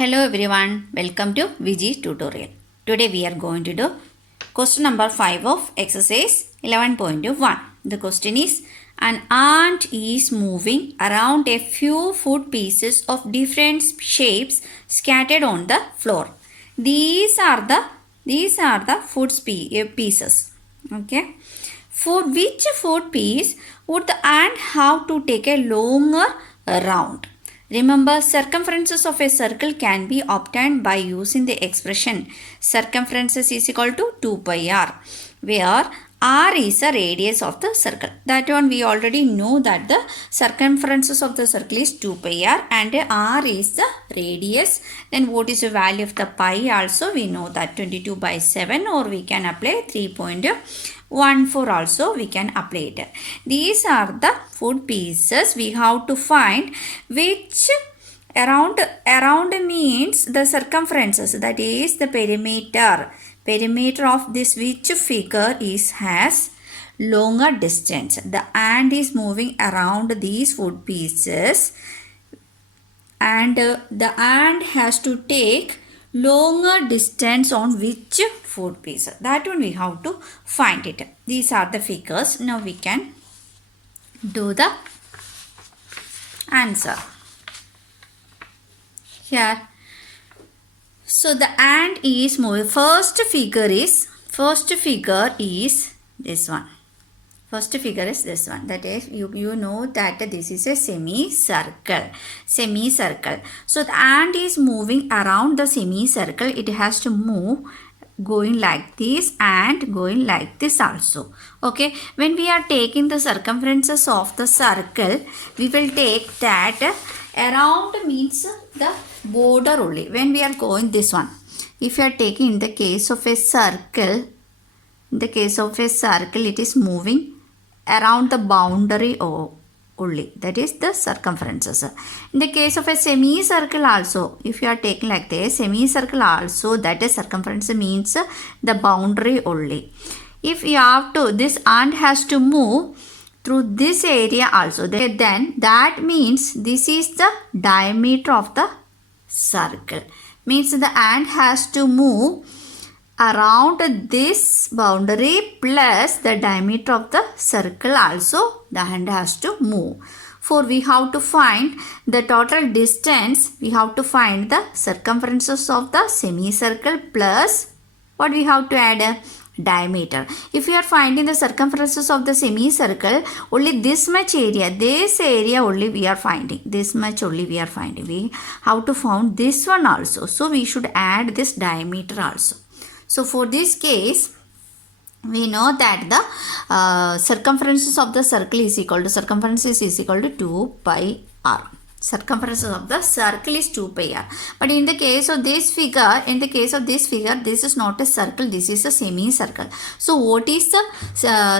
Hello everyone, welcome to VG tutorial. Today we are going to do question number 5 of exercise 11.1. The question is, an ant is moving around a few food pieces of different shapes scattered on the floor. These are the food pieces. Okay. For which food piece would the ant have to take a longer round? Remember, circumferences of a circle can be obtained by using the expression circumferences is equal to 2 pi r, where r is the radius of the circle. That one we already know that the circumferences of the circle is 2 pi r and r is the radius. Then what is the value of the pi also? We know that 22 by 7, or we can apply 3.14 also we can apply it. These are the food pieces. We have to find which around means the circumferences, that is the perimeter of this which figure has longer distance. The ant is moving around these food pieces and the ant has to take longer distance on which food piece. That one we have to find it. These are the figures. Now we can do the answer. Here. So the ant is moving. First figure is this one. First figure is this one. That is, you know that this is a semicircle. So the ant is moving around the semicircle. It has to move going like this and going like this also. Okay. When we are taking the circumferences of the circle, we will take that around means the border only. When we are going this one, if you are taking in the case of a circle, it is moving around the boundary only. That is the circumferences. In the case of a semicircle also, if you are taking like this, semicircle also, that is circumference means the boundary only. If you have to, this ant has to move through this area also, then that means this is the diameter of the circle. Means the ant has to move around this boundary plus the diameter of the circle also the ant has to move. For we have to find the total distance, we have to find the circumferences of the semicircle plus what we have to add? Diameter. If we are finding the circumferences of the semicircle, only this much area, this area only we are finding. This much only we are finding. We have to find this one also. So we should add this diameter also. So for this case, we know that the circumferences of the circle is equal to 2 pi r. Circumference of the circle is 2 pi r. But in the case of this figure, this is not a circle, this is a semicircle. So what is the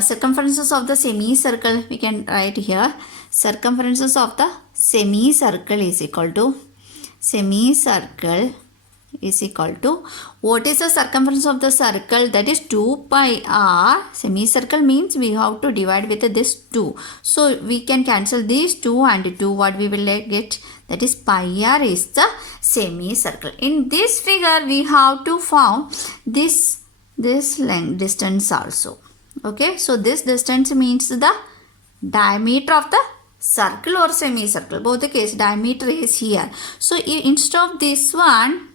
circumferences of the semicircle? We can write here. Circumferences of the semicircle is equal to what is the circumference of the circle? That is 2 pi r. Semicircle means we have to divide with this 2. So we can cancel these 2 and 2. What we will get? That is pi r is the semicircle. In this figure, we have to find this length distance also. Okay. So this distance means the diameter of the circle or semicircle, both the case diameter is here. So instead of this one,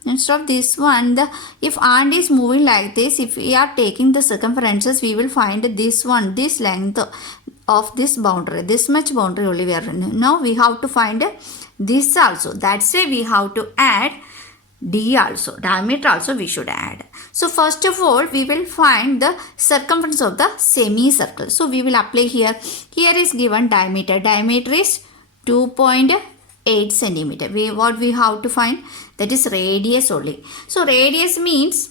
if ant is moving like this, if we are taking the circumferences, we will find this length of this boundary, this much boundary only we are. Now we have to find this also. That's why we have to add d also, diameter also we should add. So first of all, we will find the circumference of the semicircle. So we will apply here. Here is given diameter. Diameter is 2.8 centimeter. What we have to find? That is radius only. So radius means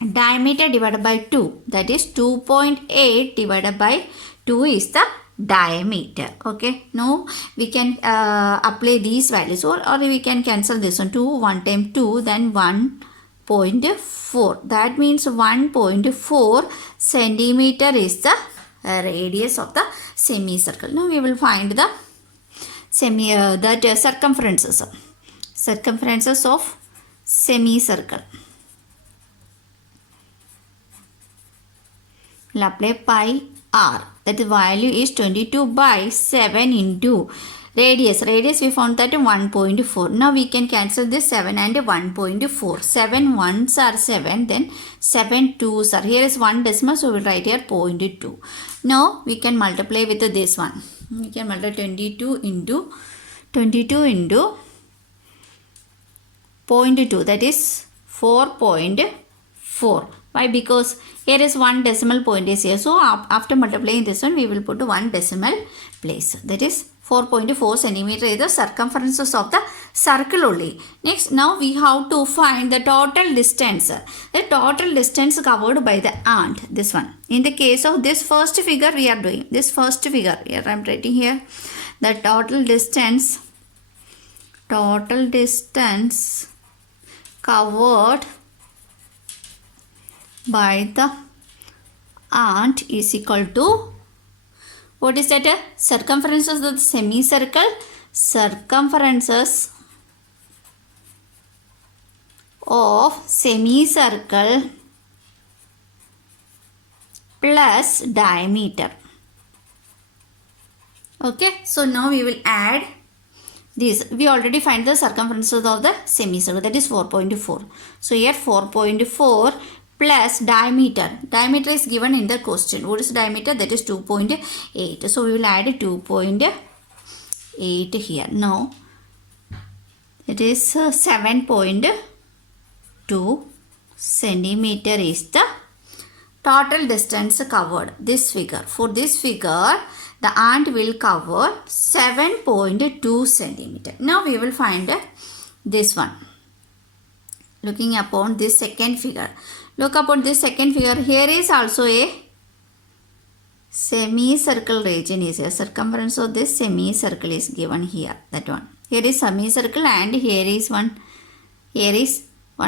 diameter divided by 2. That is 2.8 divided by 2 is the diameter. Okay, now we can apply these values, or we can cancel this one. 1 times 2, then 1.4. that means 1.4 centimeter is the radius of the semicircle. Now we will find the circumferences. circumferences of semicircle. We'll apply pi r. That value is 22 by 7 into radius. Radius we found that 1.4. Now we can cancel this 7 and 1.4. 7 ones are 7, then 7 twos are. Here is 1 decimal, so we'll write here 0.2. Now we can multiply with this one. We can multiply 22 into 0.2, that is 4.4. Why? Because here is 1 decimal point is here. So after multiplying this one, we will put 1 decimal place. That is 4.4 centimeter is the circumferences of the circle only. Next, now we have to find the total distance. The total distance covered by the ant. This one. In the case of this first figure, we are doing this first figure. Here I am writing here the total distance covered by the ant is equal to, what is that? Circumferences of the semicircle. Circumferences of semicircle plus diameter. Okay, so now we will add this. We already find the circumferences of the semicircle, that is 4.4. So here 4.4 plus diameter. Diameter is given in the question. What is diameter? That is 2.8. So we will add 2.8 here. Now it is 7.2 centimeter is the total distance covered. This figure. For this figure, the ant will cover 7.2 centimeter. Now we will find this one. Looking upon this second figure. Look upon this second figure. Here is also a semicircle region is here. Circumference of this semicircle is given here. That one. Here is semicircle and here is one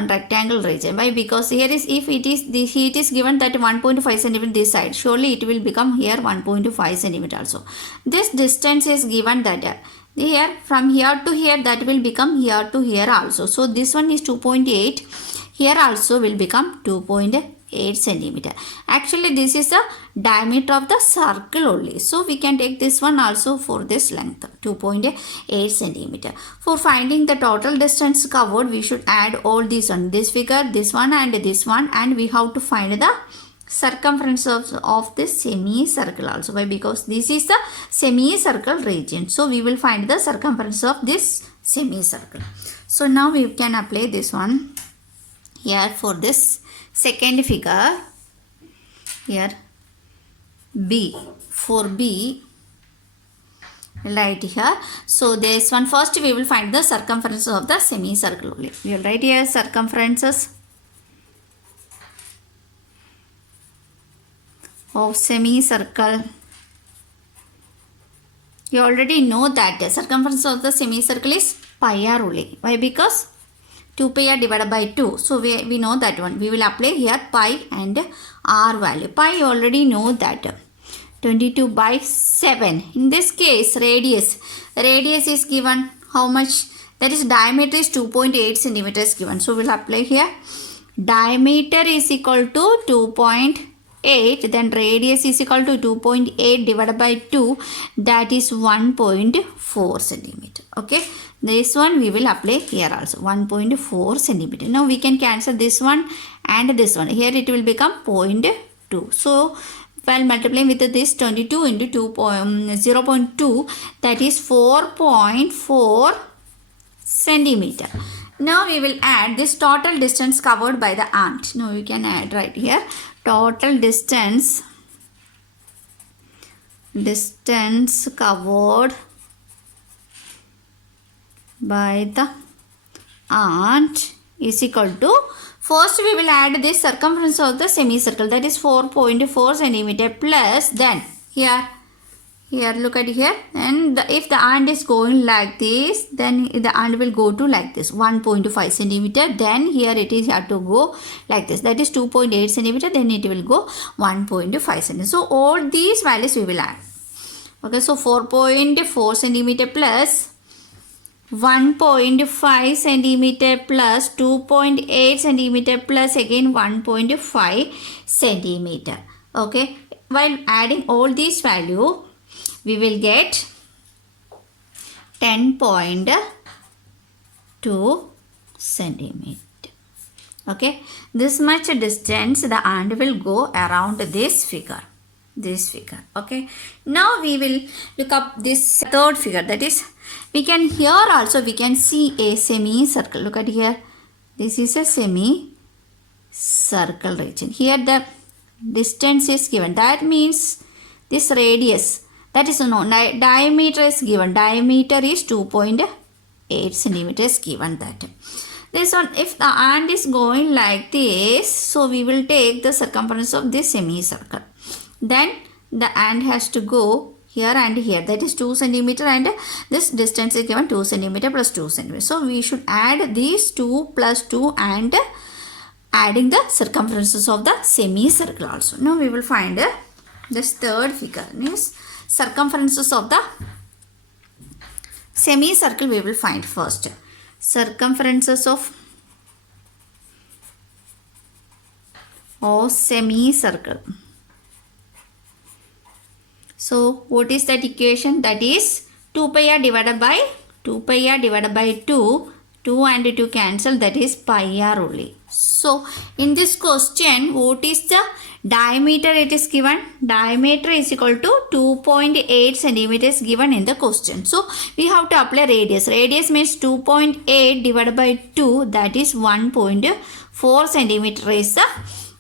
rectangle region. Why? Because here is, if it is the heat is given that 1.5 centimeter this side, surely it will become here 1.5 centimeter also. This distance is given that here from here to here, that will become here to here also. So this one is 2.8. Here also will become 2.8 centimeter. Actually this is the diameter of the circle only. So we can take this one also for this length, 2.8 centimeter. For finding the total distance covered, we should add all these on this figure, this one, and we have to find the circumference of this semicircle also. Why? Because this is the semicircle region. So we will find the circumference of this semicircle. So now we can apply this one here for this second figure. Here B. For B, right here. So this one first we will find the circumference of the semicircle only. We will write here circumferences of semicircle. You already know that the circumference of the semicircle is pi r only. Why? Because 2 pi r divided by 2. So we know that one. We will apply here pi and r value. Pi you already know that 22 by 7. In this case radius is given how much? That is diameter is 2.8 centimeters given. So we will apply here diameter is equal to 2.8, then radius is equal to 2.8 divided by 2, that is 1.4 centimeter. Okay, this one we will apply here also, 1.4 centimeter. Now we can cancel this one and this one. Here it will become 0.2. So while multiplying with this 22 into 0.2, that is 4.4 centimeter. Now we will add this total distance covered by the ant. Now we can add right here total distance covered by the ant is equal to, first we will add this circumference of the semicircle, that is 4.4 centimeter plus, then here look at here, and if the ant is going like this, then the ant will go to like this 1.5 centimeter, then here it is have to go like this, that is 2.8 centimeter, then it will go 1.5 centimeter. So all these values we will add. Okay, so 4.4 centimeter plus 1.5 centimeter plus 2.8 centimeter plus again 1.5 centimeter. Okay, while adding all these value, we will get 10.2 centimeter. Okay, this much distance the ant will go around this figure. Okay, now we will look up this third figure, that is we can here also we can see a semicircle. Look at here, this is a semicircle region. Here the distance is given, that means this radius, that is no diameter is given, diameter is 2.8 centimeters given. That this one, if the ant is going like this, so we will take the circumference of this semicircle. Then the ant has to go here and here, that is 2 centimeter, and this distance is given 2 centimeter plus 2 centimeter. So we should add these 2 plus 2 and adding the circumferences of the semicircle also. Now we will find this third figure, means circumferences of the semicircle we will find first. Circumferences of semicircle. So what is that equation? That is 2 pi r divided by 2 2 and 2 cancel, that is pi r only. So in this question, what is the diameter it is given? Diameter is equal to 2.8 centimeters given in the question. So we have to apply radius. Radius means 2.8 divided by 2, that is 1.4 centimeter is the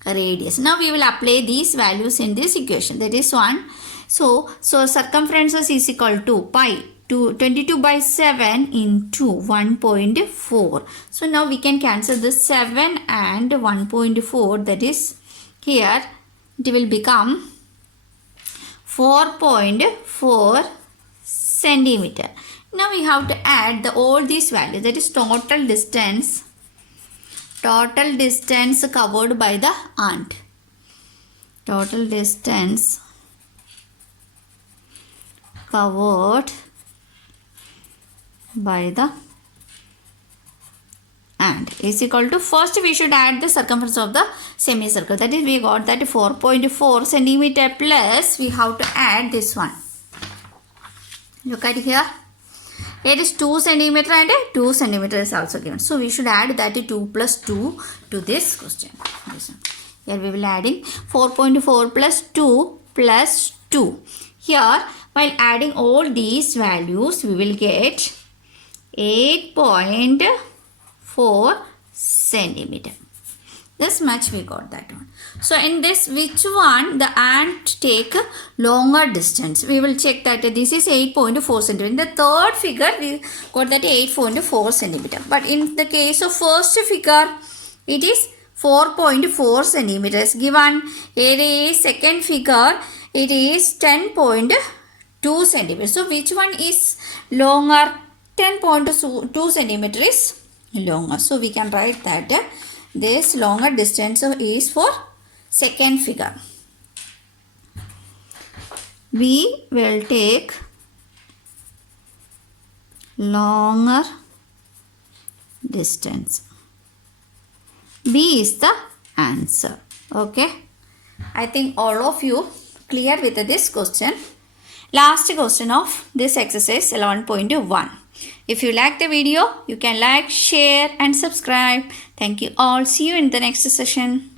radius. Now we will apply these values in this equation, that is 1. So circumferences is equal to pi to 22 by 7 into 1.4. So now we can cancel this 7 and 1.4, that is here it will become 4.4 centimeter. Now we have to add all these values, that is total distance covered by the ant. Total distance covered by the ant is equal to, first we should add the circumference of the semicircle, that is we got that 4.4 centimeter plus we have to add this one. Look at here, it is 2 centimeter and 2 centimeter is also given, so we should add that 2 plus 2 to this question. Here we will adding 4.4 plus 2 plus 2. Here while adding all these values we will get 8.4 centimeter. This much we got that one. So in this, which one the ant take longer distance? We will check that this is 8.4 centimeter. In the third figure we got that 8.4 centimeter. But in the case of first figure it is 4.4 centimeters given. Here is second figure, it is 10.2 centimeters. So which one is longer? 10.2 centimeter is longer. So we can write that this longer distance is for second figure. We will take longer distance. B is the answer. Okay. I think all of you clear with this question. Last question of this exercise 11.1. If you like the video, you can like, share and subscribe. Thank you all. See you in the next session.